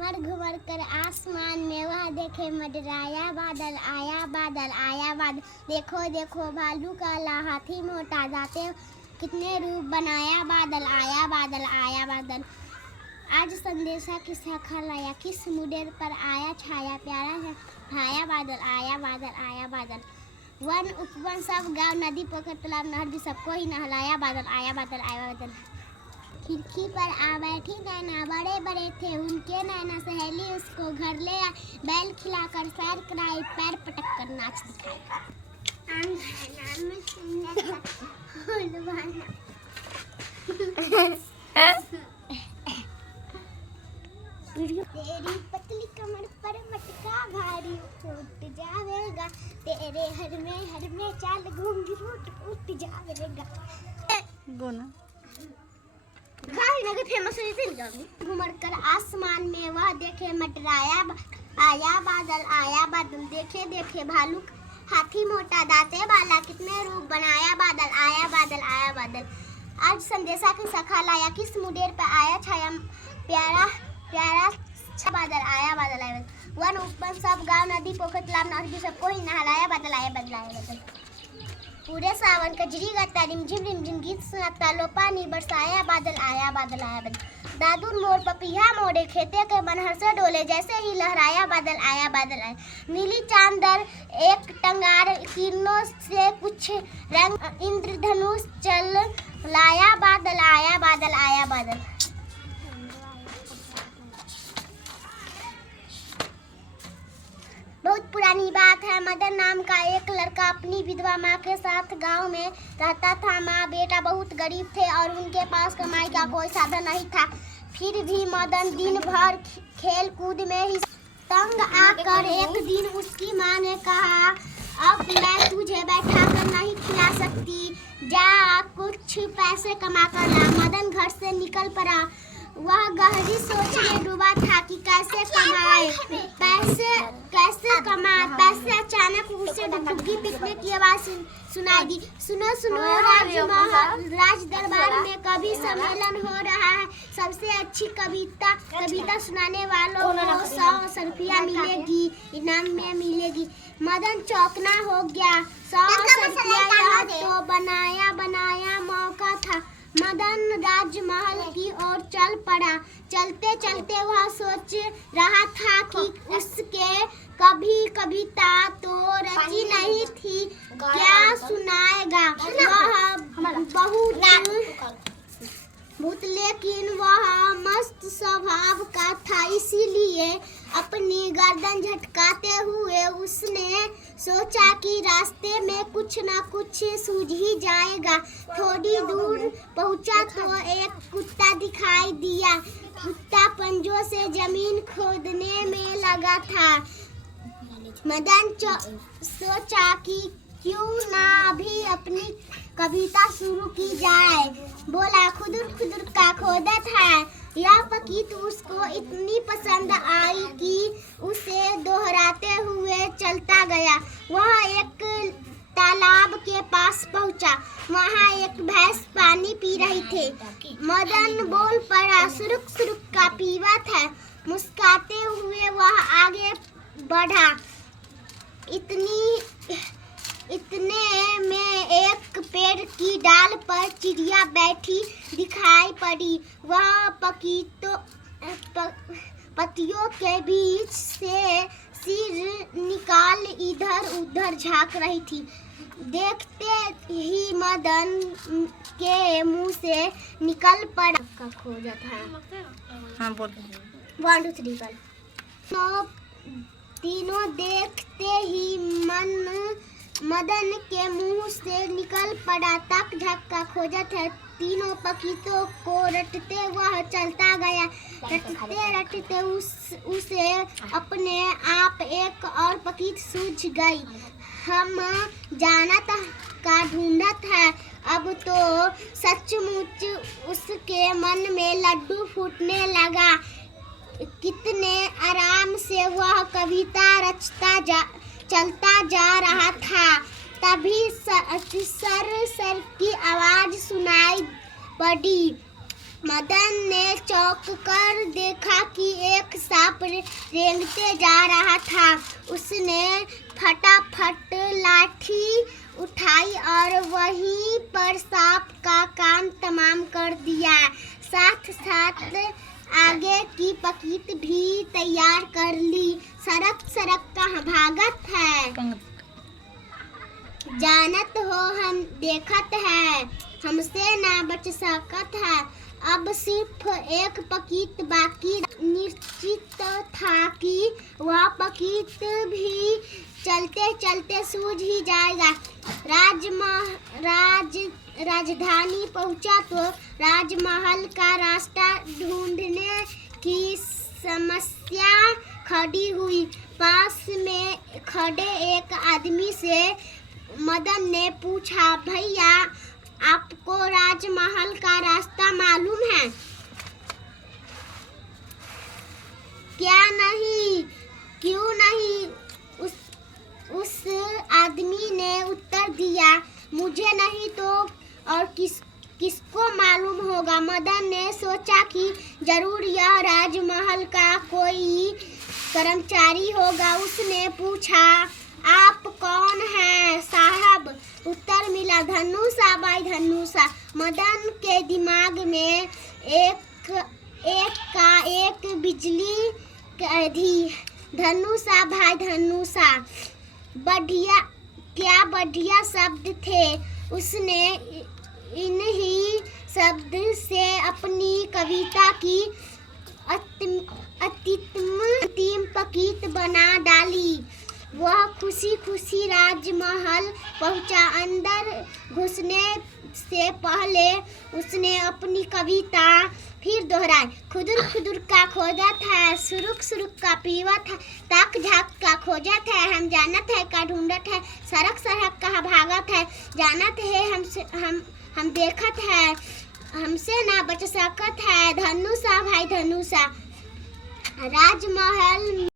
घुमर घुमर कर आसमान में वह देखे मंडराया बादल आया बादल। देखो देखो भालू काला हाथी मोटा जाते कितने रूप बनाया बादल आया बादल। आज संदेशा किसका खा लाया किस मुडेर पर आया छाया प्यारा है छाया बादल आया बादल। वन उपवन सब गांव नदी पोखर तालाब नहर भी सबको ही नहलाया बादल आया बादल। खिड़की पर आ बैठी नैना बड़े बड़े थे उनके नैना सहेली उसको घर ले आए बैल खिलाकर सैर कराई पैर पटक कर नाच दिखाई। तेरी पतली कमर पर मटका भारी उठ जावेगा तेरे हर में चाल घूंघरू उठ जावेगा। गोना फेमस घुमर कर आसमान में वह देखे मंडराया आया बादल। देखे देखे भालू हाथी मोटा दाते बाला कितने रूप बनाया बादल आया बादल। आज संदेशा की सखा लाया किस मुडेर पे आया छाया प्यारा बादल आया बादल। वन उपवन सब गांव नदी पोखर तालाब नहर भी सबको ही नहलाया बादल आया। पूरे सावन कजरी गाता रिमझिम गीत सुनाता लो पानी बरसाया बादल आया बादल। दादुर मोर पपिया मोड़े खेते के बनहर से डोले जैसे ही लहराया बादल आया। नीली चांदर एक टंगार किरणों से कुछ रंग इंद्रधनुष चल लाया बादल आया। बहुत पुरानी बात है। मदन नाम का एक लड़का अपनी विधवा माँ के साथ गांव में रहता था। माँ बेटा बहुत गरीब थे और उनके पास कमाई का कोई साधन नहीं था। फिर भी मदन दिन भर खेल कूद में ही तंग आकर एक दिन उसकी माँ ने कहा अब मैं तुझे बैठा कर नहीं खिला सकती जा कुछ पैसे कमा कर ला। मदन घर से निकल पड़ा। वह गहरी सोच में डूबा था कि कैसे पैसे अचानक उसे डुग्गी पीटने की आवाज सुनाई दी। सुनो राज दरबार में कभी सम्मेलन हो रहा है। सबसे अच्छी कविता सुनाने वालों को 100 रुपया मिलेगी इनाम में मिलेगी। मदन चौंकना हो गया। 100 रुपया तो बनाया मौका था। मदन राजमहल की ओर चल पड़ा। चलते चलते वह सोच रहा था कि उसके कभी कविता तो रची नहीं थी क्या सुनाएगा वह बहुत लेकिन वह मस्त स्वभाव का था इसीलिए अपनी गर्दन झटकाते हुए उसने सोचा कि रास्ते में कुछ न कुछ सूझ ही जाएगा। थोड़ी दूर पहुंचा तो एक कुत्ता दिखाई दिया। कुत्ता पंजों से जमीन खोदने में लगा था। मदन सोचा कि क्यों ना अभी अपनी कविता शुरू की जाए। बोला खुदुर का खोदत है। यह पकीत उसको इतनी पसंद आई कि उसे दोहराते हुए चलता गया। वह एक तालाब के पास पहुंचा। वहां एक भैंस पानी पी रही थी। मदन बोल पड़ा सुरुक का पीवत है। मुस्कुराते हुए वह आगे बढ़ा। इतने में एक पेड़ की डाल पर चिड़िया बैठी दिखाई पड़ी। वह पत्तियों के बीच से सिर निकाल इधर उधर झांक रही थी। देखते ही मदन के मुंह से निकल पड़ा का खोजत है। हाँ बोल 1 2 3 4 तीनों देखते ही मदन के मुंह से निकल पड़ा तक झक का खोजत है। तीनों पकीतों को रटते वह चलता गया। रटते उसे अपने आप एक और पकीत सूझ गई। हम जानत का ढूंढत है। अब तो सचमुच उसके मन में लड्डू फूटने लगा। कितने आराम से वह कविता रचता चलता जा रहा था। तभी सर की आवाज सुनाई पड़ी। मदन ने चौंक कर देखा कि एक सांप प्रताप रेंगते जा रहा था। उसने फटाफट लाठी उठाई और वहीं पर सांप का काम तमाम कर दिया। साथ साथ आगे की पकीत भी तैयार कर ली। सरक सरक कहाँ भागत है, जानत हो हम देखत है, हमसे ना बच सकत है। अब सिर्फ एक पकीत बाकी। निश्चित था कि वह पकीत भी चलते चलते सूझ ही जाएगा। राजधानी पहुंचा तो राजमहल का रास्ता ढूंढने की समस्या खड़ी हुई। पास में खड़े एक आदमी से मदन ने पूछा, भैया आपको राजमहल का रास्ता मालूम है क्या? नहीं। क्यों नहीं? उस आदमी ने उत्तर दिया, मुझे नहीं तो और किसको मालूम होगा। मदन ने सोचा कि जरूर यह राजमहल का कोई कर्मचारी होगा। उसने पूछा, आप कौन हैं साहब? उत्तर मिला, धनुषा भाई धनुषा। मदन के दिमाग में एक बिजली थी। धनुषा भाई धनुषा, बढ़िया शब्द थे। उसने इन्हीं शब्द से अपनी कविता की अंतिम पकीत बना डाली। वह खुशी खुशी राजमहल पहुंचा। अंदर घुसने से पहले उसने अपनी कविता फिर दोहराई। खुदुर खुदुर का खोजत है, सुरुक सुरुक का पीवत है, ताक झाक का खोजत है, हम जानत है का ढूंढत है, सरक सरक का भागत है, जानत है हम देखत है, हमसे ना बच सकत है। धनुषा भाई धनुषा। राजमहल